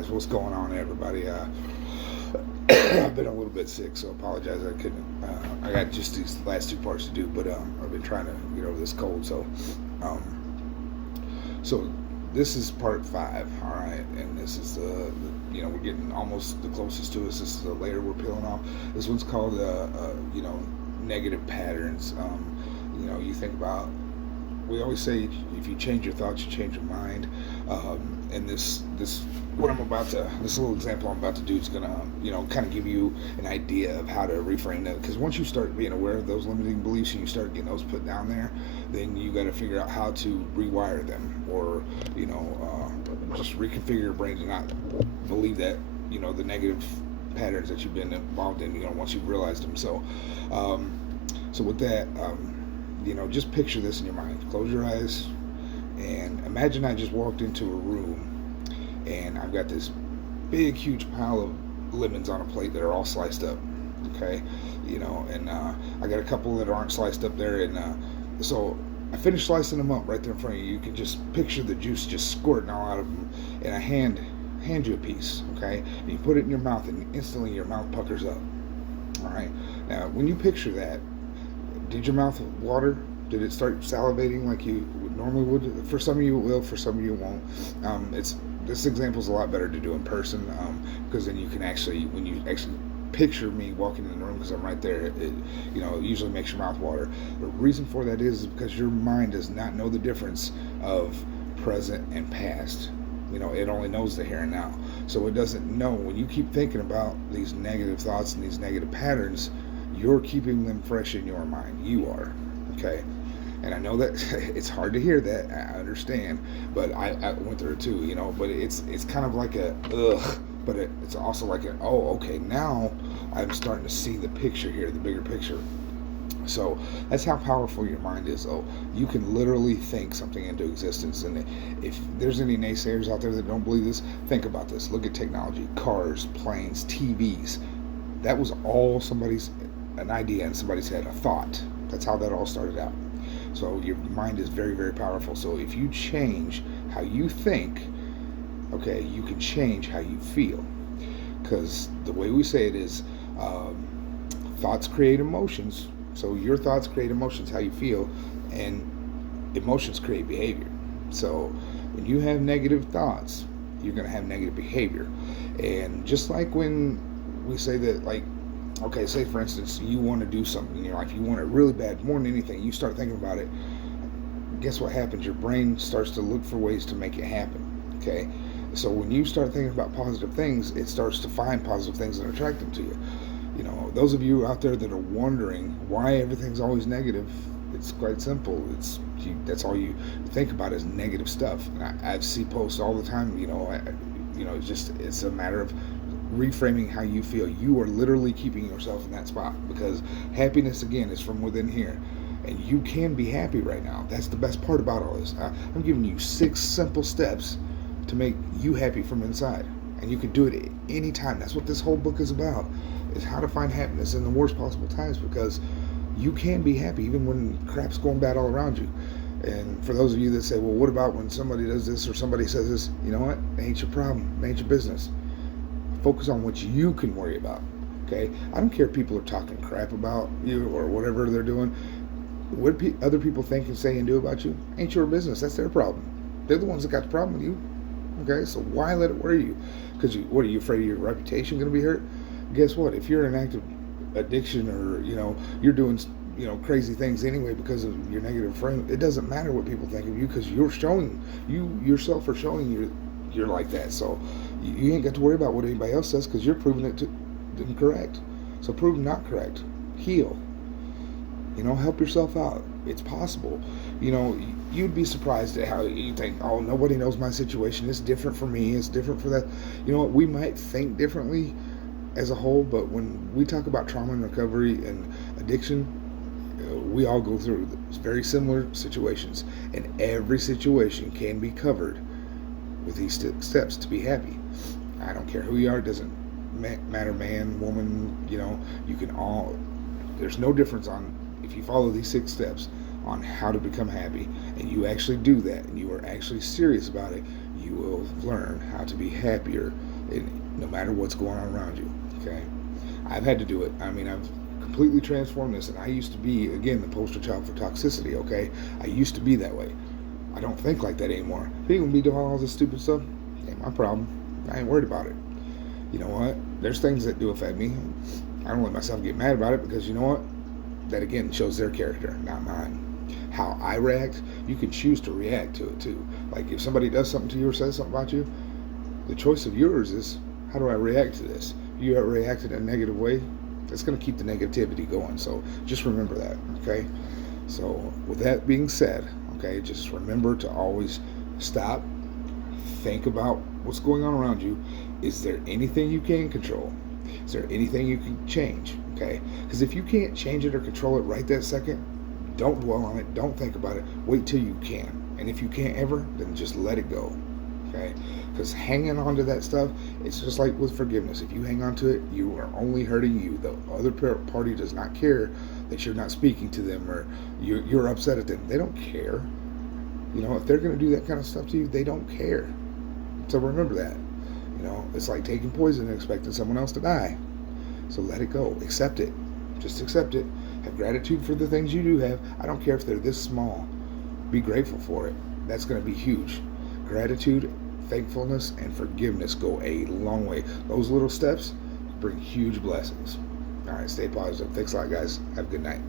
guys, what's going on, everybody? I've been a little bit sick, so apologize. I couldn't. I got just these last two parts to do, but I've been trying to get over this cold. Um, so this is part 5, all right, and this is we're getting almost the closest to us. This is the layer we're peeling off. This one's called negative patterns. You think about. We always say if you change your thoughts, you change your mind. And this little example I'm about to do is gonna kind of give you an idea of how to reframe that. Because once you start being aware of those limiting beliefs and you start getting those put down there, then you got to figure out how to rewire them, or just reconfigure your brain to not believe that the negative patterns that you've been involved in. Once you've realized them. So with that. Just picture this in your mind. Close your eyes and imagine I just walked into a room and I've got this big, huge pile of lemons on a plate that are all sliced up. Okay, and I got a couple that aren't sliced up there, and so I finished slicing them up right there in front of you. You can just picture the juice just squirting all out of them, and I hand you a piece. Okay, and you put it in your mouth, and instantly your mouth puckers up. All right. Now, when you picture that, did your mouth water? Did it start salivating like you normally would? For some of you it will, for some of you it won't. This example is a lot better to do in person, because then you can actually, when you actually picture me walking in the room, because I'm right there, it usually makes your mouth water. The reason for that is because your mind does not know the difference of present and past. It only knows the here and now. So it doesn't know, when you keep thinking about these negative thoughts and these negative patterns, you're keeping them fresh in your mind. You are. Okay? And I know that it's hard to hear that. I understand. But I went through it too, But it's kind of like a, ugh. But it's also like a, oh, okay, now I'm starting to see the picture here, the bigger picture. So that's how powerful your mind is, though. You can literally think something into existence. And if there's any naysayers out there that don't believe this, think about this. Look at technology, cars, planes, TVs. That was all an idea in somebody's head, a thought. That's how that all started out. So your mind is very, very powerful. So if you change how you think, okay, you can change how you feel. Because the way we say it is, thoughts create emotions. So your thoughts create emotions, how you feel, and emotions create behavior. So when you have negative thoughts, you're going to have negative behavior. And just like when we say that, like, okay, say for instance, you want to do something in your life, you want it really bad, more than anything, you start thinking about it, guess what happens? Your brain starts to look for ways to make it happen, okay? So when you start thinking about positive things, it starts to find positive things and attract them to you. Those of you out there that are wondering why everything's always negative, it's quite simple. That's all you think about is negative stuff. And I see posts all the time, it's a matter of reframing how you feel. You are literally keeping yourself in that spot, because happiness, again, is from within here, and you can be happy right now. That's the best part about all this. I'm giving you 6 simple steps to make you happy from inside, and you can do it any time. That's what this whole book is about, is how to find happiness in the worst possible times, because you can be happy even when crap's going bad all around you. And for those of you that say, well, what about when somebody does this or somebody says this? You know what? It ain't your problem. It ain't your business. Focus on what you can worry about, okay? I don't care if people are talking crap about you or whatever they're doing. What other people think and say and do about you ain't your business. That's their problem. They're the ones that got the problem with you, okay? So why let it worry you? Because what, are you afraid of your reputation going to be hurt? Guess what? If you're in active addiction, or you're doing crazy things anyway because of your negative frame, it doesn't matter what people think of you, because you're showing, you yourself are showing you're like that. So you ain't got to worry about what anybody else says, because you're proving it incorrect. So prove not correct. Heal. Help yourself out. It's possible. You'd be surprised at how you think, oh, nobody knows my situation. It's different for me. It's different for that. You know what? We might think differently as a whole, but when we talk about trauma and recovery and addiction, we all go through very similar situations, and every situation can be covered with these steps to be happy. I don't care who you are. It doesn't matter, man, woman, you can all, there's no difference on, if you follow these 6 steps on how to become happy, and you actually do that, and you are actually serious about it, you will learn how to be happier no matter what's going on around you. Okay, I've had to do it. I mean, I've completely transformed this, and I used to be, again, the poster child for toxicity. Okay, I used to be that way. I don't think like that anymore. People be doing all this stupid stuff, ain't my problem. I ain't worried about it. You know what? There's things that do affect me. I don't let myself get mad about it, because you know what? That again shows their character, not mine. How I react, you can choose to react to it too. Like if somebody does something to you or says something about you, the choice of yours is, how do I react to this? If you react in a negative way, it's going to keep the negativity going. So just remember that, okay? So with that being said, okay, just remember to always stop, think about what's going on around you. Is there anything you can control? Is there anything you can change? Okay? Because if you can't change it or control it right that second, don't dwell on it. Don't think about it. Wait till you can. And if you can't ever, then just let it go. Okay? Because hanging on to that stuff, it's just like with forgiveness. If you hang on to it, you are only hurting you. The other party does not care that you're not speaking to them, or you're upset at them. They don't care. You know, if they're going to do that kind of stuff to you, they don't care. So remember that. You know, it's like taking poison and expecting someone else to die. So let it go. Accept it. Just accept it. Have gratitude for the things you do have. I don't care if they're this small. Be grateful for it. That's going to be huge. Gratitude, thankfulness, and forgiveness go a long way. Those little steps bring huge blessings. All right, stay positive. Thanks a lot, guys. Have a good night.